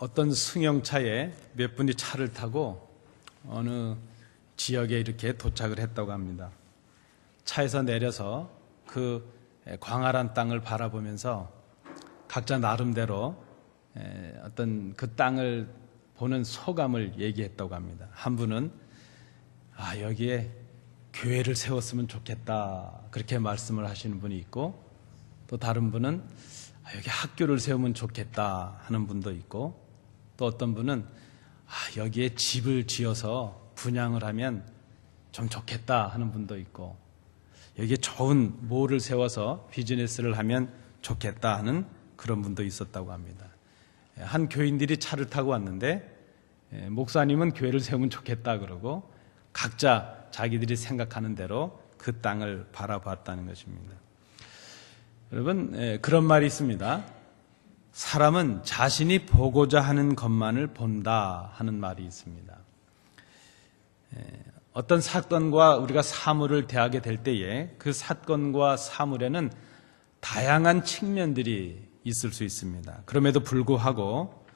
어떤 승용차에 몇 분이 차를 타고 어느 지역에 이렇게 도착을 했다고 합니다. 차에서 내려서 그 광활한 땅을 바라보면서 각자 나름대로 어떤 그 땅을 보는 소감을 얘기했다고 합니다. 한 분은 여기에 교회를 세웠으면 좋겠다 그렇게 말씀을 하시는 분이 있고, 또 다른 분은 여기 학교를 세우면 좋겠다 하는 분도 있고, 또 어떤 분은 여기에 집을 지어서 분양을 하면 좀 좋겠다 하는 분도 있고, 여기에 좋은 몰을 세워서 비즈니스를 하면 좋겠다 하는 그런 분도 있었다고 합니다. 한 교인들이 차를 타고 왔는데 목사님은 교회를 세우면 좋겠다 그러고 각자 자기들이 생각하는 대로 그 땅을 바라봤다는 것입니다. 여러분, 그런 말이 있습니다. 사람은 자신이 보고자 하는 것만을 본다 하는 말이 있습니다. 어떤 사건과 우리가 사물을 대하게 될 때에 그 사건과 사물에는 다양한 측면들이 있을 수 있습니다. 그럼에도 불구하고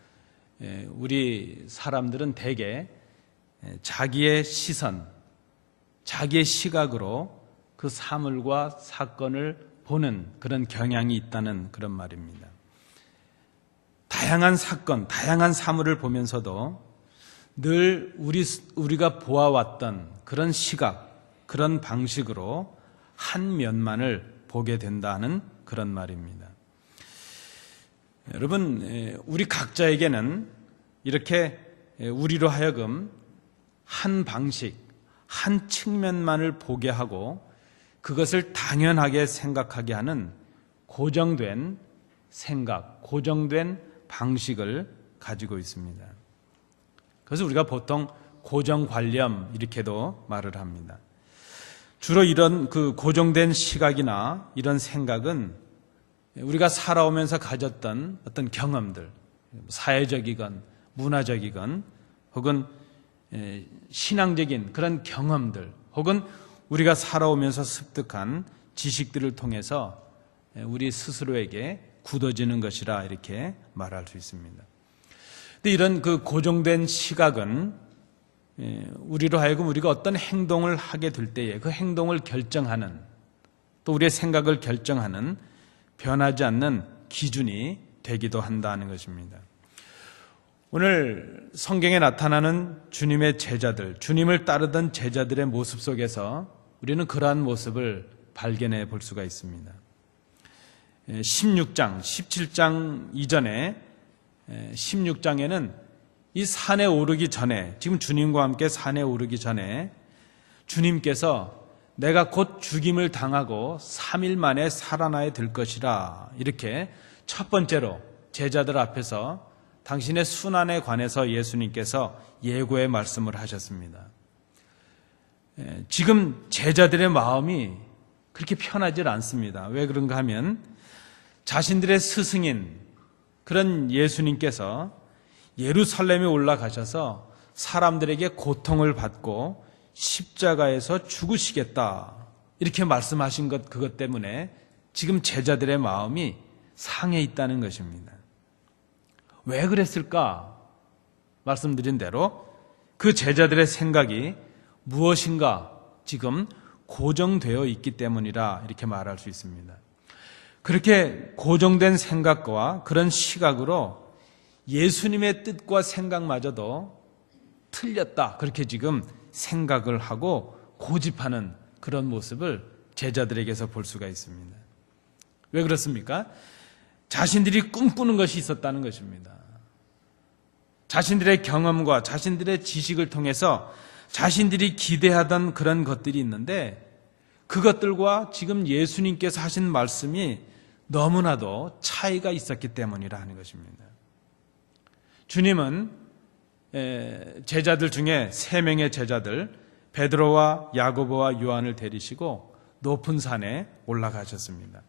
우리 사람들은 대개 자기의 시선, 자기의 시각으로 그 사물과 사건을 보는 그런 경향이 있다는 그런 말입니다. 다양한 사건, 다양한 사물을 보면서도 늘 우리가 보아왔던 그런 시각, 그런 방식으로 한 면만을 보게 된다는 그런 말입니다. 여러분, 우리 각자에게는 이렇게 우리로 하여금 한 방식, 한 측면만을 보게 하고 그것을 당연하게 생각하게 하는 고정된 생각, 고정된 방식을 가지고 있습니다. 그래서 우리가 보통 고정관념 이렇게도 말을 합니다. 주로 이런 그 고정된 시각이나 이런 생각은 우리가 살아오면서 가졌던 어떤 경험들, 사회적이건 문화적이건 혹은 신앙적인 그런 경험들, 혹은 우리가 살아오면서 습득한 지식들을 통해서 우리 스스로에게 굳어지는 것이라 이렇게 말할 수 있습니다. 근데 이런 그 고정된 시각은 우리로 하여금 우리가 어떤 행동을 하게 될 때에 그 행동을 결정하는, 또 우리의 생각을 결정하는 변하지 않는 기준이 되기도 한다는 것입니다. 오늘 성경에 나타나는 주님의 제자들, 주님을 따르던 제자들의 모습 속에서 우리는 그러한 모습을 발견해 볼 수가 있습니다. 16장, 17장 이전에 16장에는 이 산에 오르기 전에, 지금 주님과 함께 산에 오르기 전에 주님께서 내가 곧 죽임을 당하고 3일 만에 살아나야 될 것이라 이렇게 첫 번째로 제자들 앞에서 당신의 순환에 관해서 예수님께서 예고의 말씀을 하셨습니다. 지금 제자들의 마음이 그렇게 편하지 않습니다. 왜 그런가 하면 자신들의 스승인 그런 예수님께서 예루살렘에 올라가셔서 사람들에게 고통을 받고 십자가에서 죽으시겠다 이렇게 말씀하신 그것 때문에 지금 제자들의 마음이 상해 있다는 것입니다. 왜 그랬을까? 말씀드린 대로 그 제자들의 생각이 무엇인가 지금 고정되어 있기 때문이라 이렇게 말할 수 있습니다. 그렇게 고정된 생각과 그런 시각으로 예수님의 뜻과 생각마저도 틀렸다 그렇게 지금 생각을 하고 고집하는 그런 모습을 제자들에게서 볼 수가 있습니다. 왜 그렇습니까? 자신들이 꿈꾸는 것이 있었다는 것입니다. 자신들의 경험과 자신들의 지식을 통해서 자신들이 기대하던 그런 것들이 있는데 그것들과 지금 예수님께서 하신 말씀이 너무나도 차이가 있었기 때문이라 하는 것입니다. 주님은 제자들 중에 3명의 제자들 베드로와 야고보와 요한을 데리시고 높은 산에 올라가셨습니다.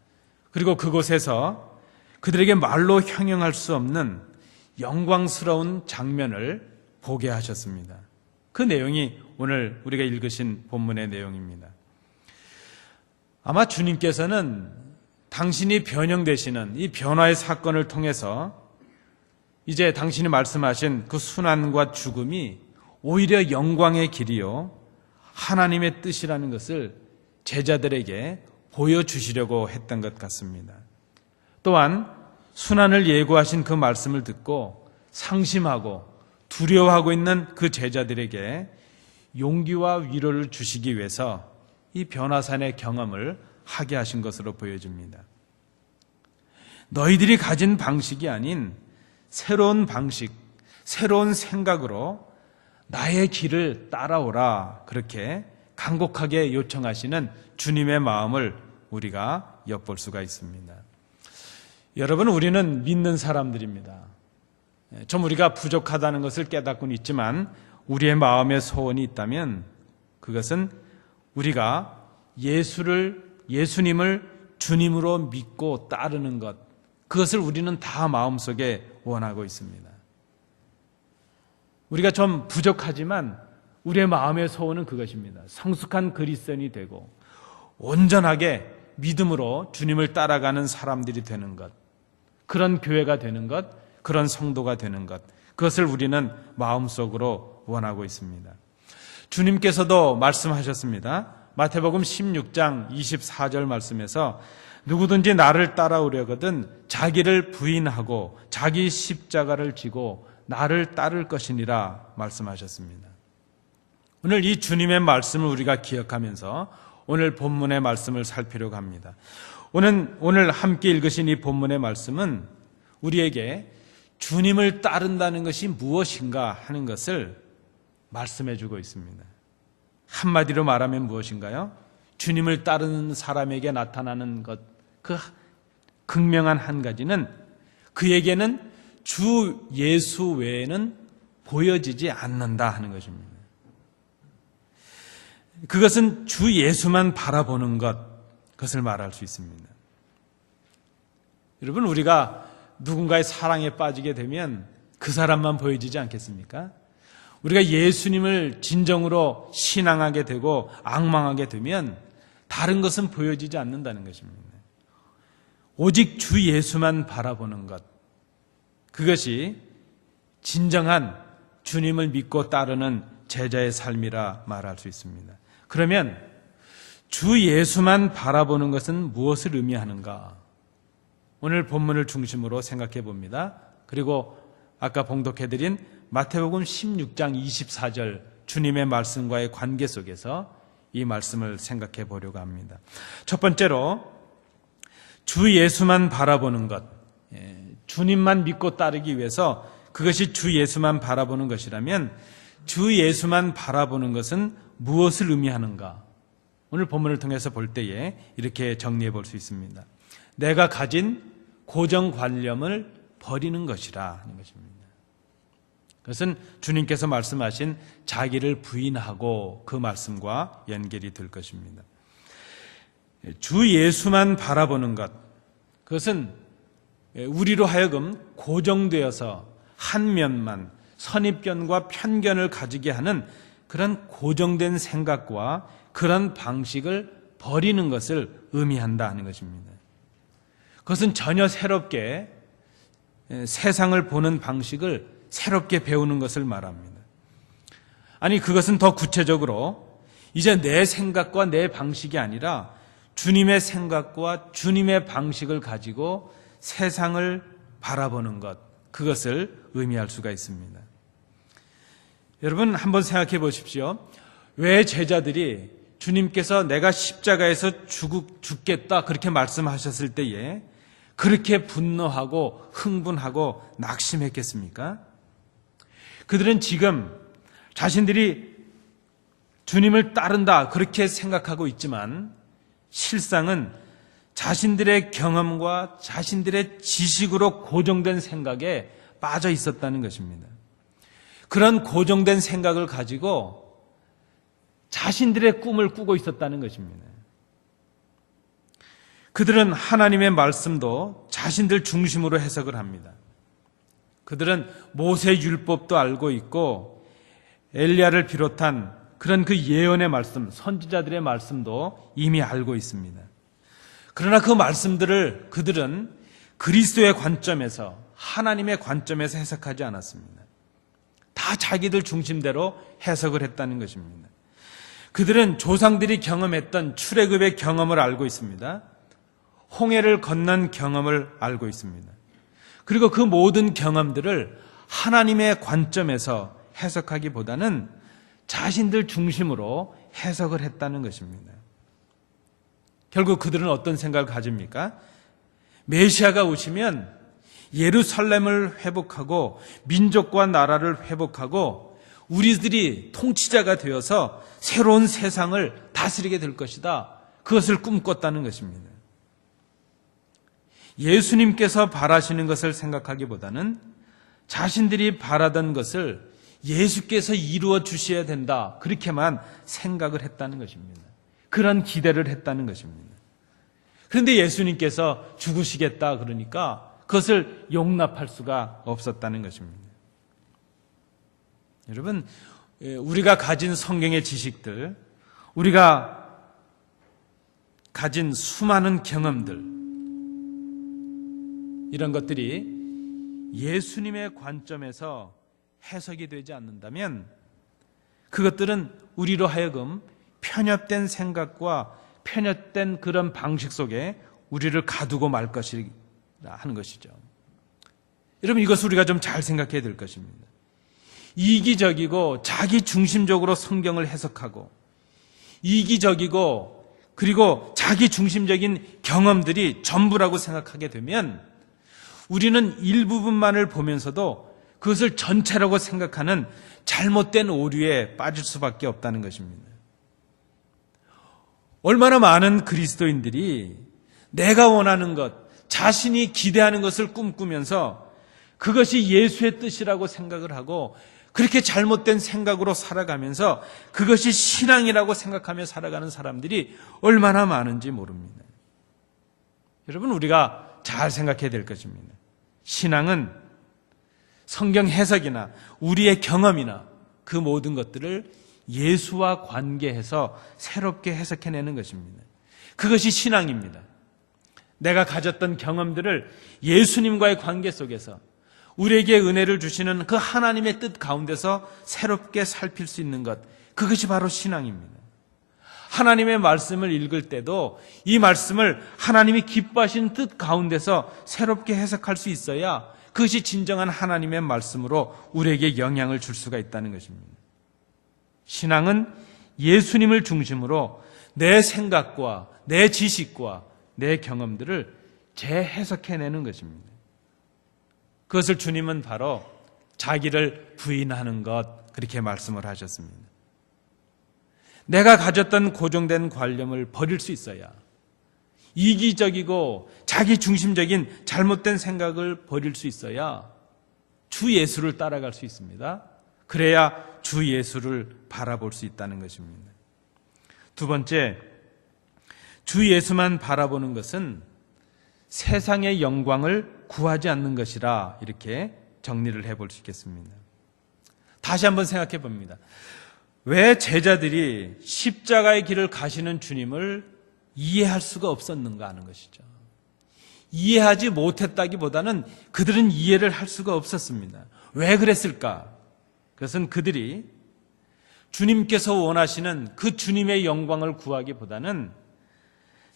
그리고 그곳에서 그들에게 말로 형용할 수 없는 영광스러운 장면을 보게 하셨습니다. 그 내용이 오늘 우리가 읽으신 본문의 내용입니다. 아마 주님께서는 당신이 변형되시는 이 변화의 사건을 통해서 이제 당신이 말씀하신 그 순환과 죽음이 오히려 영광의 길이요 하나님의 뜻이라는 것을 제자들에게 보여주시려고 했던 것 같습니다. 또한 순환을 예고하신 그 말씀을 듣고 상심하고 두려워하고 있는 그 제자들에게 용기와 위로를 주시기 위해서 이 변화산의 경험을 하게 하신 것으로 보여집니다. 너희들이 가진 방식이 아닌 새로운 방식, 새로운 생각으로 나의 길을 따라오라, 그렇게 간곡하게 요청하시는 주님의 마음을 우리가 엿볼 수가 있습니다. 여러분, 우리는 믿는 사람들입니다. 좀 우리가 부족하다는 것을 깨닫고는 있지만 우리의 마음에 소원이 있다면 그것은 우리가 예수님을 주님으로 믿고 따르는 것, 그것을 우리는 다 마음속에 원하고 있습니다. 우리가 좀 부족하지만 우리의 마음의 소원은 그것입니다. 성숙한 그리스도인이 되고 온전하게 믿음으로 주님을 따라가는 사람들이 되는 것, 그런 교회가 되는 것, 그런 성도가 되는 것, 그것을 우리는 마음속으로 원하고 있습니다. 주님께서도 말씀하셨습니다. 마태복음 16장 24절 말씀에서 누구든지 나를 따라오려거든 자기를 부인하고 자기 십자가를 지고 나를 따를 것이니라 말씀하셨습니다. 오늘 이 주님의 말씀을 우리가 기억하면서 오늘 본문의 말씀을 살피려고 합니다. 오늘 함께 읽으신 이 본문의 말씀은 우리에게 주님을 따른다는 것이 무엇인가 하는 것을 말씀해 주고 있습니다. 한마디로 말하면 무엇인가요? 주님을 따르는 사람에게 나타나는 것, 그 극명한 한 가지는 그에게는 주 예수 외에는 보여지지 않는다 하는 것입니다. 그것은 주 예수만 바라보는 것, 그것을 말할 수 있습니다. 여러분, 우리가 누군가의 사랑에 빠지게 되면 그 사람만 보여지지 않겠습니까? 우리가 예수님을 진정으로 신앙하게 되고 앙망하게 되면 다른 것은 보여지지 않는다는 것입니다. 오직 주 예수만 바라보는 것, 그것이 진정한 주님을 믿고 따르는 제자의 삶이라 말할 수 있습니다. 그러면 주 예수만 바라보는 것은 무엇을 의미하는가? 오늘 본문을 중심으로 생각해 봅니다. 그리고 아까 봉독해드린 마태복음 16장 24절 주님의 말씀과의 관계 속에서 이 말씀을 생각해 보려고 합니다. 첫 번째로 주 예수만 바라보는 것, 주님만 믿고 따르기 위해서 그것이 주 예수만 바라보는 것이라면 주 예수만 바라보는 것은 무엇을 의미하는가? 오늘 본문을 통해서 볼 때에 이렇게 정리해 볼 수 있습니다. 내가 가진 고정관념을 버리는 것이라 하는 것입니다. 그것은 주님께서 말씀하신 자기를 부인하고 그 말씀과 연결이 될 것입니다. 주 예수만 바라보는 것, 그것은 우리로 하여금 고정되어서 한 면만 선입견과 편견을 가지게 하는 그런 고정된 생각과 그런 방식을 버리는 것을 의미한다 하는 것입니다. 그것은 전혀 새롭게 세상을 보는 방식을 새롭게 배우는 것을 말합니다. 아니, 그것은 더 구체적으로 이제 내 생각과 내 방식이 아니라 주님의 생각과 주님의 방식을 가지고 세상을 바라보는 것, 그것을 의미할 수가 있습니다. 여러분, 한번 생각해 보십시오. 왜 제자들이 주님께서 내가 십자가에서 죽겠다 그렇게 말씀하셨을 때에 그렇게 분노하고 흥분하고 낙심했겠습니까? 그들은 지금 자신들이 주님을 따른다 그렇게 생각하고 있지만 실상은 자신들의 경험과 자신들의 지식으로 고정된 생각에 빠져 있었다는 것입니다. 그런 고정된 생각을 가지고 자신들의 꿈을 꾸고 있었다는 것입니다. 그들은 하나님의 말씀도 자신들 중심으로 해석을 합니다. 그들은 모세 율법도 알고 있고 엘리야를 비롯한 그런 그 예언의 말씀, 선지자들의 말씀도 이미 알고 있습니다. 그러나 그 말씀들을 그들은 그리스도의 관점에서 하나님의 관점에서 해석하지 않았습니다. 다 자기들 중심대로 해석을 했다는 것입니다. 그들은 조상들이 경험했던 출애굽의 경험을 알고 있습니다. 홍해를 건넌 경험을 알고 있습니다. 그리고 그 모든 경험들을 하나님의 관점에서 해석하기보다는 자신들 중심으로 해석을 했다는 것입니다. 결국 그들은 어떤 생각을 가집니까? 메시아가 오시면 예루살렘을 회복하고 민족과 나라를 회복하고 우리들이 통치자가 되어서 새로운 세상을 다스리게 될 것이다. 그것을 꿈꿨다는 것입니다. 예수님께서 바라시는 것을 생각하기보다는 자신들이 바라던 것을 예수께서 이루어 주셔야 된다. 그렇게만 생각을 했다는 것입니다. 그런 기대를 했다는 것입니다. 그런데 예수님께서 죽으시겠다 그러니까 그것을 용납할 수가 없었다는 것입니다. 여러분, 우리가 가진 성경의 지식들, 우리가 가진 수많은 경험들, 이런 것들이 예수님의 관점에서 해석이 되지 않는다면 그것들은 우리로 하여금 편협된 생각과 편협된 그런 방식 속에 우리를 가두고 말 것이라 하는 것이죠. 여러분, 이것을 우리가 좀 잘 생각해야 될 것입니다. 이기적이고 자기 중심적으로 성경을 해석하고 이기적이고 그리고 자기 중심적인 경험들이 전부라고 생각하게 되면 우리는 일부분만을 보면서도 그것을 전체라고 생각하는 잘못된 오류에 빠질 수밖에 없다는 것입니다. 얼마나 많은 그리스도인들이 내가 원하는 것, 자신이 기대하는 것을 꿈꾸면서 그것이 예수의 뜻이라고 생각을 하고 그렇게 잘못된 생각으로 살아가면서 그것이 신앙이라고 생각하며 살아가는 사람들이 얼마나 많은지 모릅니다. 여러분, 우리가 잘 생각해야 될 것입니다. 신앙은 성경 해석이나 우리의 경험이나 그 모든 것들을 예수와 관계해서 새롭게 해석해내는 것입니다. 그것이 신앙입니다. 내가 가졌던 경험들을 예수님과의 관계 속에서 우리에게 은혜를 주시는 그 하나님의 뜻 가운데서 새롭게 살필 수 있는 것, 그것이 바로 신앙입니다. 하나님의 말씀을 읽을 때도 이 말씀을 하나님이 기뻐하시는 뜻 가운데서 새롭게 해석할 수 있어야 그것이 진정한 하나님의 말씀으로 우리에게 영향을 줄 수가 있다는 것입니다. 신앙은 예수님을 중심으로 내 생각과 내 지식과 내 경험들을 재해석해내는 것입니다. 그것을 주님은 바로 자기를 부인하는 것, 그렇게 말씀을 하셨습니다. 내가 가졌던 고정된 관념을 버릴 수 있어야, 이기적이고 자기 중심적인 잘못된 생각을 버릴 수 있어야 주 예수를 따라갈 수 있습니다. 그래야 주 예수를 바라볼 수 있다는 것입니다. 두 번째, 주 예수만 바라보는 것은 세상의 영광을 구하지 않는 것이라, 이렇게 정리를 해볼 수 있겠습니다. 다시 한번 생각해 봅니다. 왜 제자들이 십자가의 길을 가시는 주님을 이해할 수가 없었는가 하는 것이죠. 이해하지 못했다기보다는 그들은 이해를 할 수가 없었습니다. 왜 그랬을까? 그것은 그들이 주님께서 원하시는 그 주님의 영광을 구하기보다는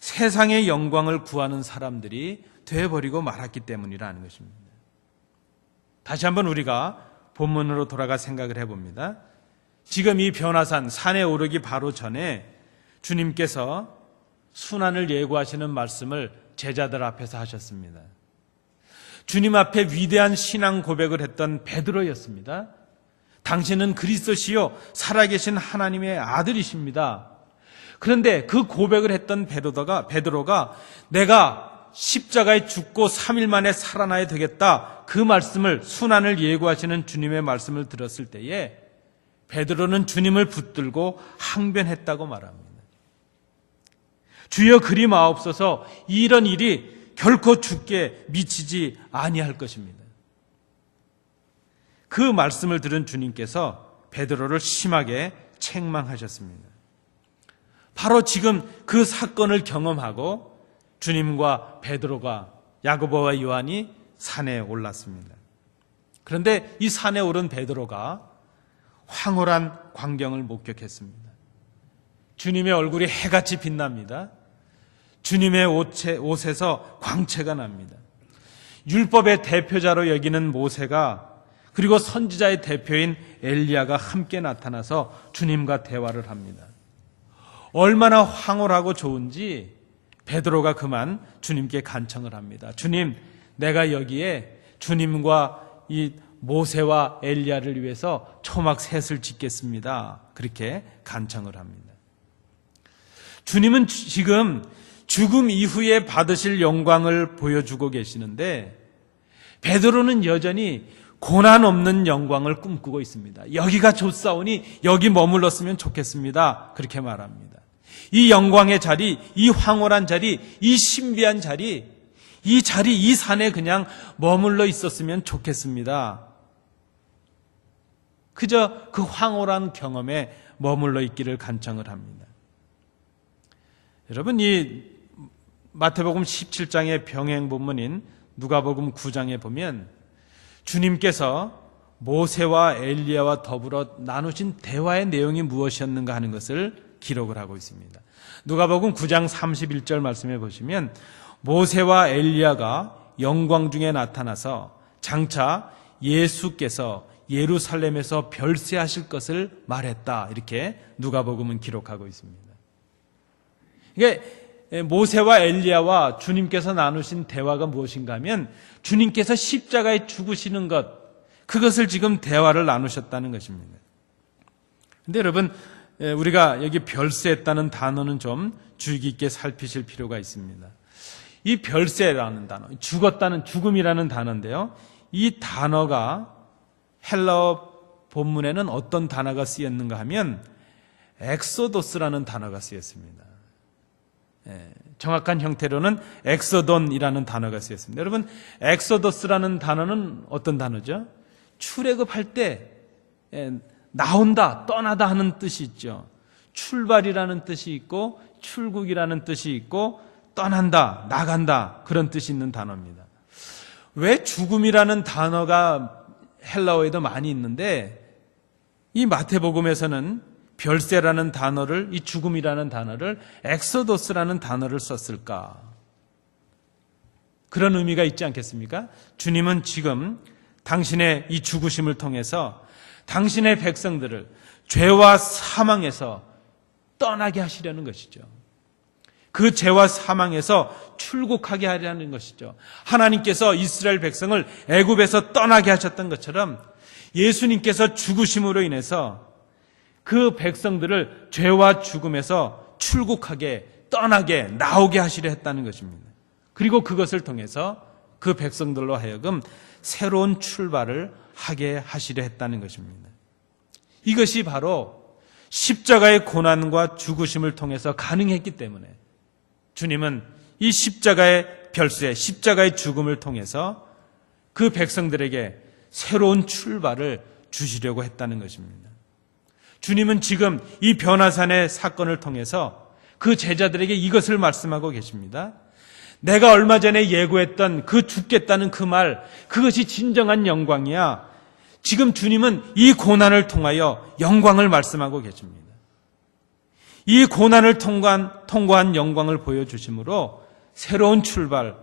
세상의 영광을 구하는 사람들이 되어버리고 말았기 때문이라는 것입니다. 다시 한번 우리가 본문으로 돌아가 생각을 해봅니다. 지금 이 변화산 산에 오르기 바로 전에 주님께서 순환을 예고하시는 말씀을 제자들 앞에서 하셨습니다. 주님 앞에 위대한 신앙 고백을 했던 베드로였습니다. 당신은 그리스도시요 살아계신 하나님의 아들이십니다. 그런데 그 고백을 했던 베드로가 내가 십자가에 죽고 3일 만에 살아나야 되겠다, 그 말씀을, 순환을 예고하시는 주님의 말씀을 들었을 때에 베드로는 주님을 붙들고 항변했다고 말합니다. 주여 그리 마옵소서, 이런 일이 결코 주께 미치지 아니할 것입니다. 그 말씀을 들은 주님께서 베드로를 심하게 책망하셨습니다. 바로 지금 그 사건을 경험하고 주님과 베드로가, 야고보와 요한이 산에 올랐습니다. 그런데 이 산에 오른 베드로가 황홀한 광경을 목격했습니다. 주님의 얼굴이 해같이 빛납니다. 주님의 옷에서 광채가 납니다. 율법의 대표자로 여기는 모세가 그리고 선지자의 대표인 엘리야가 함께 나타나서 주님과 대화를 합니다. 얼마나 황홀하고 좋은지 베드로가 그만 주님께 간청을 합니다. 주님, 내가 여기에 주님과 이 모세와 엘리야를 위해서 초막 셋을 짓겠습니다. 그렇게 간청을 합니다. 주님은 지금 죽음 이후에 받으실 영광을 보여주고 계시는데 베드로는 여전히 고난 없는 영광을 꿈꾸고 있습니다. 여기가 좋사오니 여기 머물렀으면 좋겠습니다. 그렇게 말합니다. 이 영광의 자리, 이 황홀한 자리, 이 신비한 자리, 이 산에 그냥 머물러 있었으면 좋겠습니다. 그저 그 황홀한 경험에 머물러 있기를 간청을 합니다. 여러분, 이 마태복음 17장의 병행 본문인 누가복음 9장에 보면 주님께서 모세와 엘리야와 더불어 나누신 대화의 내용이 무엇이었는가 하는 것을 기록을 하고 있습니다. 누가복음 9장 31절 말씀해 보시면 모세와 엘리야가 영광 중에 나타나서 장차 예수께서 예루살렘에서 별세하실 것을 말했다. 이렇게 누가복음은 기록하고 있습니다. 이게 모세와 엘리야와 주님께서 나누신 대화가 무엇인가 하면 주님께서 십자가에 죽으시는 것, 그것을 지금 대화를 나누셨다는 것입니다. 그런데 여러분, 우리가 여기 별세했다는 단어는 좀 주의 깊게 살피실 필요가 있습니다. 이 별세라는 단어, 죽음이라는 단어인데요. 이 단어가 헬라어 본문에는 어떤 단어가 쓰였는가 하면 엑소도스라는 단어가 쓰였습니다. 정확한 형태로는 엑소돈이라는 단어가 쓰였습니다. 여러분, 엑소도스라는 단어는 어떤 단어죠? 출애굽할 때 나온다, 떠나다 하는 뜻이 있죠. 출발이라는 뜻이 있고 출국이라는 뜻이 있고 떠난다, 나간다, 그런 뜻이 있는 단어입니다. 왜 죽음이라는 단어가 헬라어에도 많이 있는데 이 마태복음에서는 별세라는 단어를, 이 죽음이라는 단어를 엑소도스라는 단어를 썼을까? 그런 의미가 있지 않겠습니까? 주님은 지금 당신의 이 죽으심을 통해서 당신의 백성들을 죄와 사망에서 떠나게 하시려는 것이죠. 그 죄와 사망에서 출국하게 하려는 것이죠. 하나님께서 이스라엘 백성을 애굽에서 떠나게 하셨던 것처럼 예수님께서 죽으심으로 인해서 그 백성들을 죄와 죽음에서 출국하게, 떠나게, 나오게 하시려 했다는 것입니다. 그리고 그것을 통해서 그 백성들로 하여금 새로운 출발을 하게 하시려 했다는 것입니다. 이것이 바로 십자가의 고난과 죽으심을 통해서 가능했기 때문에 주님은 이 십자가의 별세, 십자가의 죽음을 통해서 그 백성들에게 새로운 출발을 주시려고 했다는 것입니다. 주님은 지금 이 변화산의 사건을 통해서 그 제자들에게 이것을 말씀하고 계십니다. 내가 얼마 전에 예고했던 그 죽겠다는 그 말, 그것이 진정한 영광이야. 지금 주님은 이 고난을 통하여 영광을 말씀하고 계십니다. 이 고난을 통과한 영광을 보여주심으로 새로운 출발,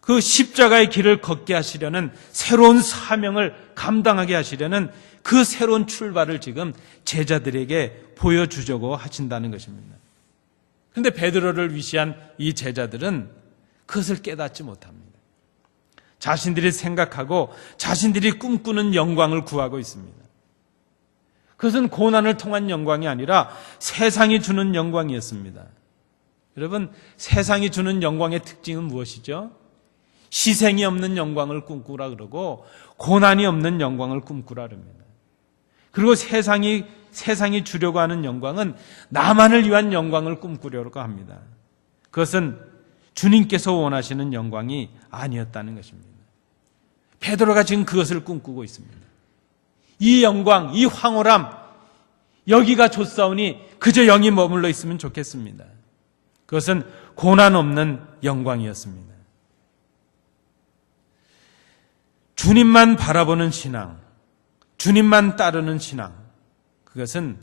그 십자가의 길을 걷게 하시려는 새로운 사명을 감당하게 하시려는 그 새로운 출발을 지금 제자들에게 보여주려고 하신다는 것입니다. 그런데 베드로를 위시한 이 제자들은 그것을 깨닫지 못합니다. 자신들이 생각하고 자신들이 꿈꾸는 영광을 구하고 있습니다. 그것은 고난을 통한 영광이 아니라 세상이 주는 영광이었습니다. 여러분, 세상이 주는 영광의 특징은 무엇이죠? 희생이 없는 영광을 꿈꾸라 그러고 고난이 없는 영광을 꿈꾸라 그럽니다. 그리고 세상이 주려고 하는 영광은 나만을 위한 영광을 꿈꾸려고 합니다. 그것은 주님께서 원하시는 영광이 아니었다는 것입니다. 베드로가 지금 그것을 꿈꾸고 있습니다. 이 영광, 이 황홀함, 여기가 좋사오니 그저 영이 머물러 있으면 좋겠습니다. 그것은 고난 없는 영광이었습니다. 주님만 바라보는 신앙, 주님만 따르는 신앙, 그것은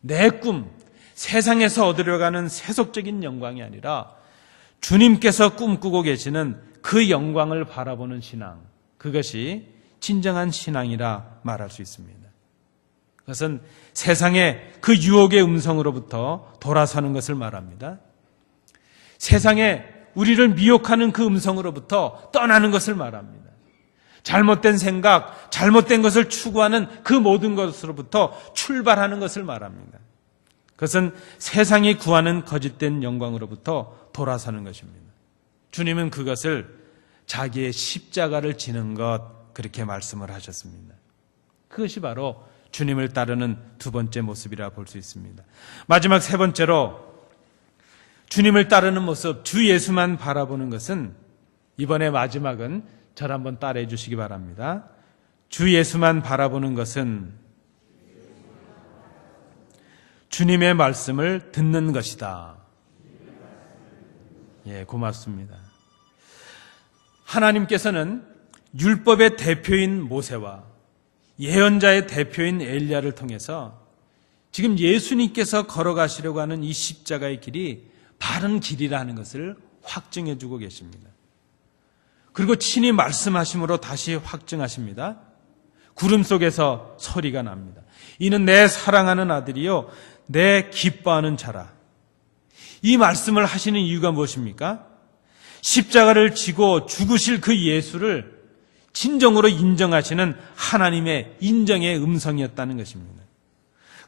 내 꿈, 세상에서 얻으려가는 세속적인 영광이 아니라 주님께서 꿈꾸고 계시는 그 영광을 바라보는 신앙, 그것이 진정한 신앙이라 말할 수 있습니다. 그것은 세상의 그 유혹의 음성으로부터 돌아서는 것을 말합니다. 세상에 우리를 미혹하는 그 음성으로부터 떠나는 것을 말합니다. 잘못된 생각, 잘못된 것을 추구하는 그 모든 것으로부터 출발하는 것을 말합니다. 그것은 세상이 구하는 거짓된 영광으로부터 돌아서는 것입니다. 주님은 그것을 자기의 십자가를 지는 것, 그렇게 말씀을 하셨습니다. 그것이 바로 주님을 따르는 두 번째 모습이라 볼 수 있습니다. 마지막 세 번째로 주님을 따르는 모습, 주 예수만 바라보는 것은, 이번에 마지막은 저를 한번 따라해 주시기 바랍니다. 주 예수만 바라보는 것은 주님의 말씀을 듣는 것이다. 예, 고맙습니다. 하나님께서는 율법의 대표인 모세와 예언자의 대표인 엘리야를 통해서 지금 예수님께서 걸어가시려고 하는 이 십자가의 길이 바른 길이라는 것을 확증해 주고 계십니다. 그리고 친히 말씀하심으로 다시 확증하십니다. 구름 속에서 소리가 납니다. 이는 내 사랑하는 아들이요 내 기뻐하는 자라. 이 말씀을 하시는 이유가 무엇입니까? 십자가를 지고 죽으실 그 예수를 진정으로 인정하시는 하나님의 인정의 음성이었다는 것입니다.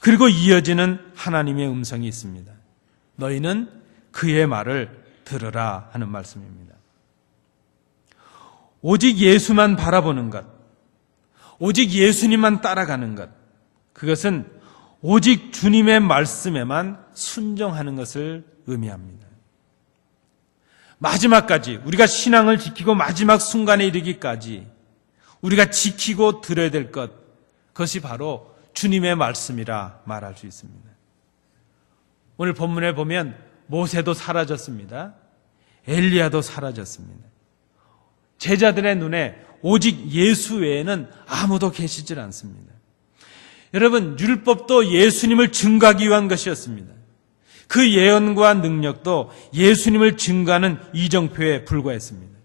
그리고 이어지는 하나님의 음성이 있습니다. 너희는 그의 말을 들으라 하는 말씀입니다. 오직 예수만 바라보는 것, 오직 예수님만 따라가는 것, 그것은 오직 주님의 말씀에만 순종하는 것을 의미합니다. 마지막까지, 우리가 신앙을 지키고 마지막 순간에 이르기까지 우리가 지키고 들어야 될 것, 그것이 바로 주님의 말씀이라 말할 수 있습니다. 오늘 본문에 보면 모세도 사라졌습니다. 엘리야도 사라졌습니다. 제자들의 눈에 오직 예수 외에는 아무도 계시질 않습니다. 여러분, 율법도 예수님을 증거하기 위한 것이었습니다. 그 예언과 능력도 예수님을 증거하는 이정표에 불과했습니다.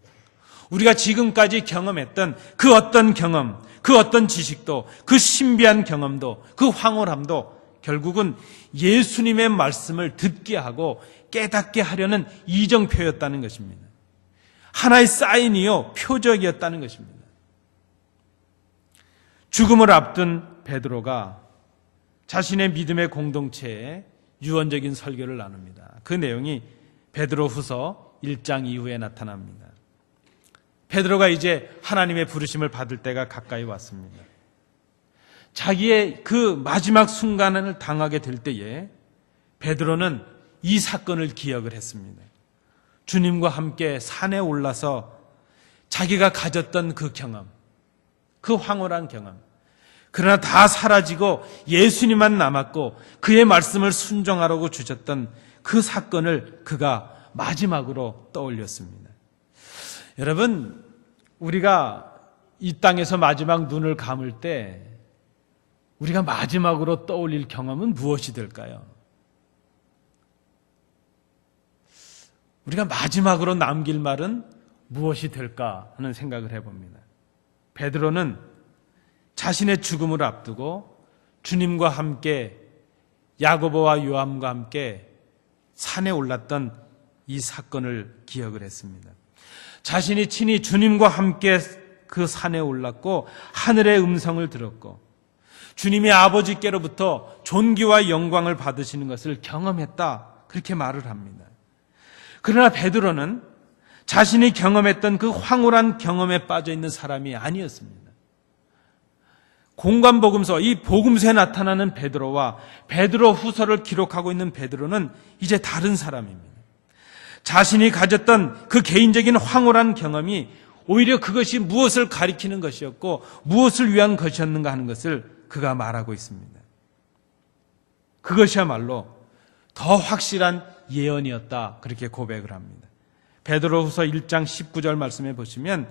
우리가 지금까지 경험했던 그 어떤 경험, 그 어떤 지식도, 그 신비한 경험도, 그 황홀함도 결국은 예수님의 말씀을 듣게 하고 깨닫게 하려는 이정표였다는 것입니다. 하나의 사인이요, 표적이었다는 것입니다. 죽음을 앞둔 베드로가 자신의 믿음의 공동체에 유언적인 설교를 나눕니다. 그 내용이 베드로후서 1장 이후에 나타납니다. 베드로가 이제 하나님의 부르심을 받을 때가 가까이 왔습니다. 자기의 그 마지막 순간을 당하게 될 때에 베드로는 이 사건을 기억을 했습니다. 주님과 함께 산에 올라서 자기가 가졌던 그 경험, 그 황홀한 경험, 그러나 다 사라지고 예수님만 남았고 그의 말씀을 순종하라고 주셨던 그 사건을 그가 마지막으로 떠올렸습니다. 여러분, 우리가 이 땅에서 마지막 눈을 감을 때 우리가 마지막으로 떠올릴 경험은 무엇이 될까요? 우리가 마지막으로 남길 말은 무엇이 될까 하는 생각을 해봅니다. 베드로는 자신의 죽음을 앞두고 주님과 함께 야고보와 요한과 함께 산에 올랐던 이 사건을 기억을 했습니다. 자신이 친히 주님과 함께 그 산에 올랐고 하늘의 음성을 들었고 주님이 아버지께로부터 존귀와 영광을 받으시는 것을 경험했다, 그렇게 말을 합니다. 그러나 베드로는 자신이 경험했던 그 황홀한 경험에 빠져 있는 사람이 아니었습니다. 공관복음서, 이 복음서에 나타나는 베드로와 베드로 후서를 기록하고 있는 베드로는 이제 다른 사람입니다. 자신이 가졌던 그 개인적인 황홀한 경험이 오히려 그것이 무엇을 가리키는 것이었고 무엇을 위한 것이었는가 하는 것을 그가 말하고 있습니다. 그것이야말로 더 확실한 예언이었다, 그렇게 고백을 합니다. 베드로후서 1장 19절 말씀에 보시면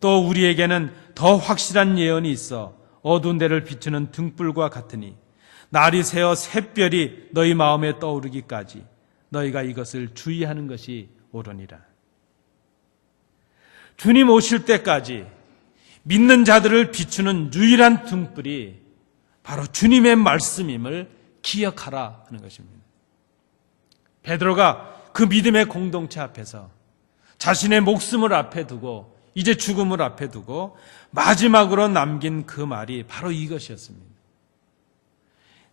또 우리에게는 더 확실한 예언이 있어 어두운 데를 비추는 등불과 같으니 날이 새어 샛별이 너희 마음에 떠오르기까지 너희가 이것을 주의하는 것이 옳으니라. 주님 오실 때까지 믿는 자들을 비추는 유일한 등불이 바로 주님의 말씀임을 기억하라 하는 것입니다. 베드로가 그 믿음의 공동체 앞에서 자신의 목숨을 앞에 두고 이제 죽음을 앞에 두고 마지막으로 남긴 그 말이 바로 이것이었습니다.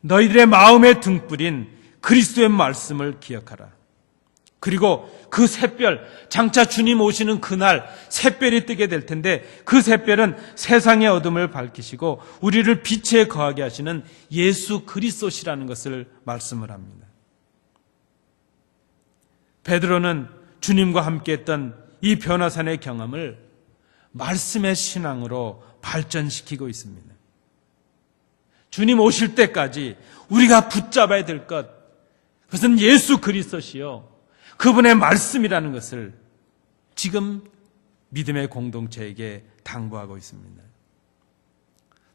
너희들의 마음의 등불인 그리스도의 말씀을 기억하라. 그리고 그 샛별, 장차 주님 오시는 그날 샛별이 뜨게 될 텐데 그 샛별은 세상의 어둠을 밝히시고 우리를 빛에 거하게 하시는 예수 그리스도시라는 것을 말씀을 합니다. 베드로는 주님과 함께했던 이 변화산의 경험을 말씀의 신앙으로 발전시키고 있습니다. 주님 오실 때까지 우리가 붙잡아야 될 것, 그것은 예수 그리스도시요 그분의 말씀이라는 것을 지금 믿음의 공동체에게 당부하고 있습니다.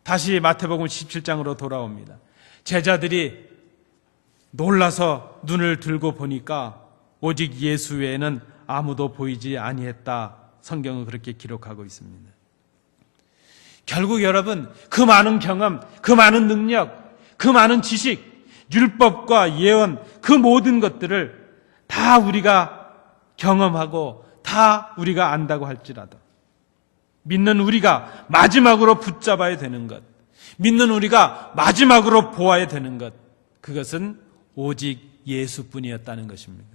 다시 마태복음 17장으로 돌아옵니다. 제자들이 놀라서 눈을 들고 보니까 오직 예수 외에는 아무도 보이지 아니했다. 성경은 그렇게 기록하고 있습니다. 결국 여러분, 그 많은 경험, 그 많은 능력, 그 많은 지식, 율법과 예언, 그 모든 것들을 다 우리가 경험하고 다 우리가 안다고 할지라도 믿는 우리가 마지막으로 붙잡아야 되는 것, 믿는 우리가 마지막으로 보아야 되는 것, 그것은 오직 예수뿐이었다는 것입니다.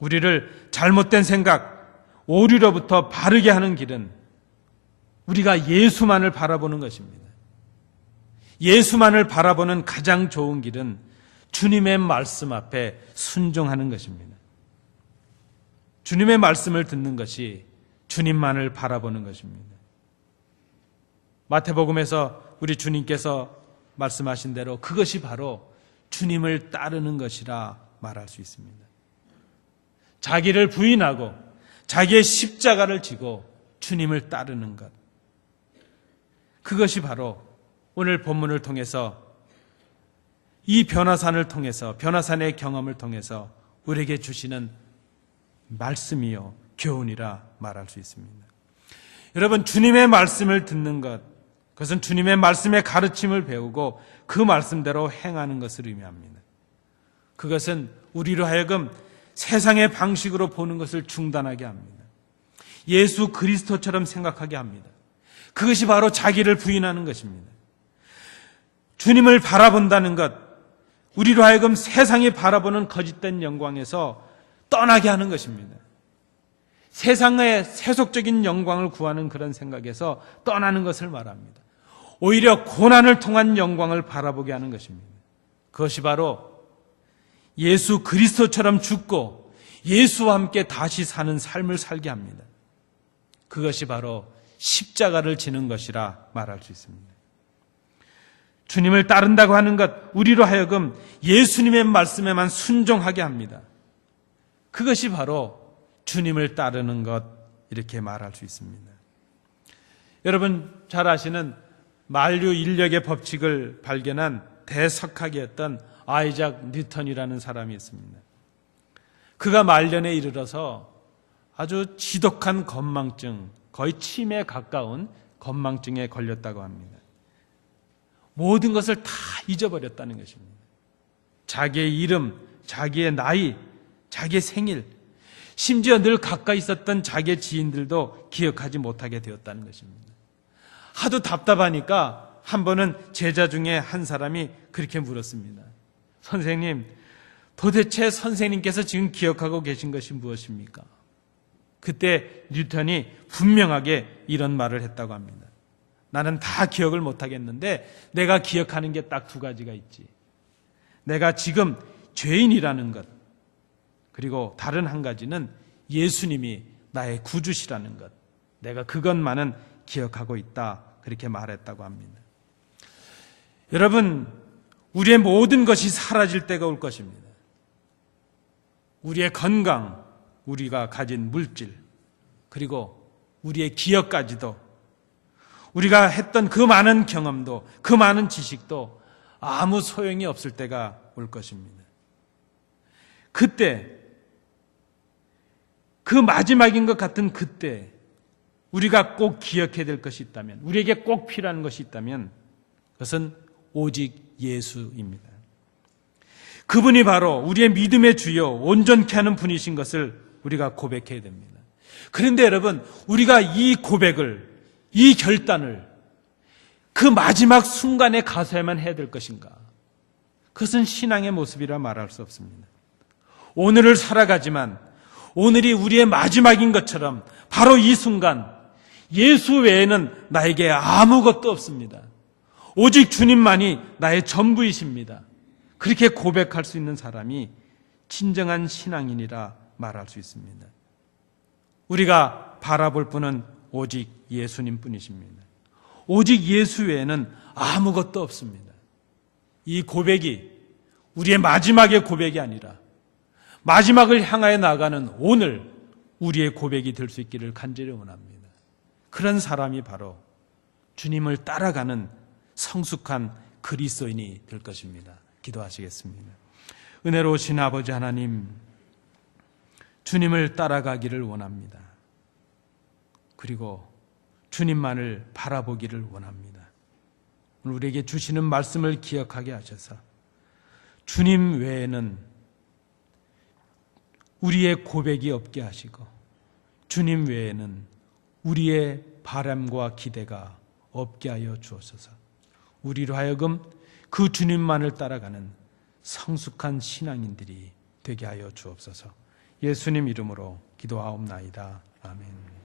우리를 잘못된 생각, 오류로부터 바르게 하는 길은 우리가 예수만을 바라보는 것입니다. 예수만을 바라보는 가장 좋은 길은 주님의 말씀 앞에 순종하는 것입니다. 주님의 말씀을 듣는 것이 주님만을 바라보는 것입니다. 마태복음에서 우리 주님께서 말씀하신 대로 그것이 바로 주님을 따르는 것이라 말할 수 있습니다. 자기를 부인하고 자기의 십자가를 지고 주님을 따르는 것, 그것이 바로 오늘 본문을 통해서 이 변화산을 통해서 변화산의 경험을 통해서 우리에게 주시는 말씀이요 교훈이라 말할 수 있습니다. 여러분, 주님의 말씀을 듣는 것, 그것은 주님의 말씀의 가르침을 배우고 그 말씀대로 행하는 것을 의미합니다. 그것은 우리로 하여금 세상의 방식으로 보는 것을 중단하게 합니다. 예수 그리스도처럼 생각하게 합니다. 그것이 바로 자기를 부인하는 것입니다. 주님을 바라본다는 것, 우리로 하여금 세상이 바라보는 거짓된 영광에서 떠나게 하는 것입니다. 세상의 세속적인 영광을 구하는 그런 생각에서 떠나는 것을 말합니다. 오히려 고난을 통한 영광을 바라보게 하는 것입니다. 그것이 바로 예수 그리스도처럼 죽고 예수와 함께 다시 사는 삶을 살게 합니다. 그것이 바로 십자가를 지는 것이라 말할 수 있습니다. 주님을 따른다고 하는 것, 우리로 하여금 예수님의 말씀에만 순종하게 합니다. 그것이 바로 주님을 따르는 것, 이렇게 말할 수 있습니다. 여러분 잘 아시는 만류 인력의 법칙을 발견한 대석학이었던 아이작 뉴턴이라는 사람이 있습니다. 그가 말년에 이르러서 아주 지독한 건망증, 거의 치매에 가까운 건망증에 걸렸다고 합니다. 모든 것을 다 잊어버렸다는 것입니다. 자기의 이름, 자기의 나이, 자기의 생일, 심지어 늘 가까이 있었던 자기의 지인들도 기억하지 못하게 되었다는 것입니다. 하도 답답하니까 한 번은 제자 중에 한 사람이 그렇게 물었습니다. 선생님, 도대체 선생님께서 지금 기억하고 계신 것이 무엇입니까? 그때 뉴턴이 분명하게 이런 말을 했다고 합니다. 나는 다 기억을 못하겠는데 내가 기억하는 게 딱 두 가지가 있지. 내가 지금 죄인이라는 것, 그리고 다른 한 가지는 예수님이 나의 구주시라는 것, 내가 그것만은 기억하고 있다, 그렇게 말했다고 합니다. 여러분, 우리의 모든 것이 사라질 때가 올 것입니다. 우리의 건강, 우리가 가진 물질, 그리고 우리의 기억까지도, 우리가 했던 그 많은 경험도, 그 많은 지식도 아무 소용이 없을 때가 올 것입니다. 그때, 그 마지막인 것 같은 그때 우리가 꼭 기억해야 될 것이 있다면, 우리에게 꼭 필요한 것이 있다면 그것은 오직 예수입니다. 그분이 바로 우리의 믿음의 주요, 온전케 하는 분이신 것을 우리가 고백해야 됩니다. 그런데 여러분, 우리가 이 고백을, 이 결단을 그 마지막 순간에 가서야만 해야 될 것인가? 그것은 신앙의 모습이라 말할 수 없습니다. 오늘을 살아가지만 오늘이 우리의 마지막인 것처럼 바로 이 순간 예수 외에는 나에게 아무것도 없습니다. 오직 주님만이 나의 전부이십니다. 그렇게 고백할 수 있는 사람이 진정한 신앙인이라 말할 수 있습니다. 우리가 바라볼 분은 오직 예수님 뿐이십니다. 오직 예수 외에는 아무것도 없습니다. 이 고백이 우리의 마지막의 고백이 아니라 마지막을 향하여 나가는 오늘 우리의 고백이 될 수 있기를 간절히 원합니다. 그런 사람이 바로 주님을 따라가는 성숙한 그리스도인이 될 것입니다. 기도하시겠습니다. 은혜로우신 아버지 하나님, 주님을 따라가기를 원합니다. 그리고 주님만을 바라보기를 원합니다. 오늘 우리에게 주시는 말씀을 기억하게 하셔서 주님 외에는 우리의 고백이 없게 하시고 주님 외에는 우리의 바람과 기대가 없게 하여 주옵소서. 우리로 하여금 그 주님만을 따라가는 성숙한 신앙인들이 되게 하여 주옵소서. 예수님 이름으로 기도하옵나이다. 아멘.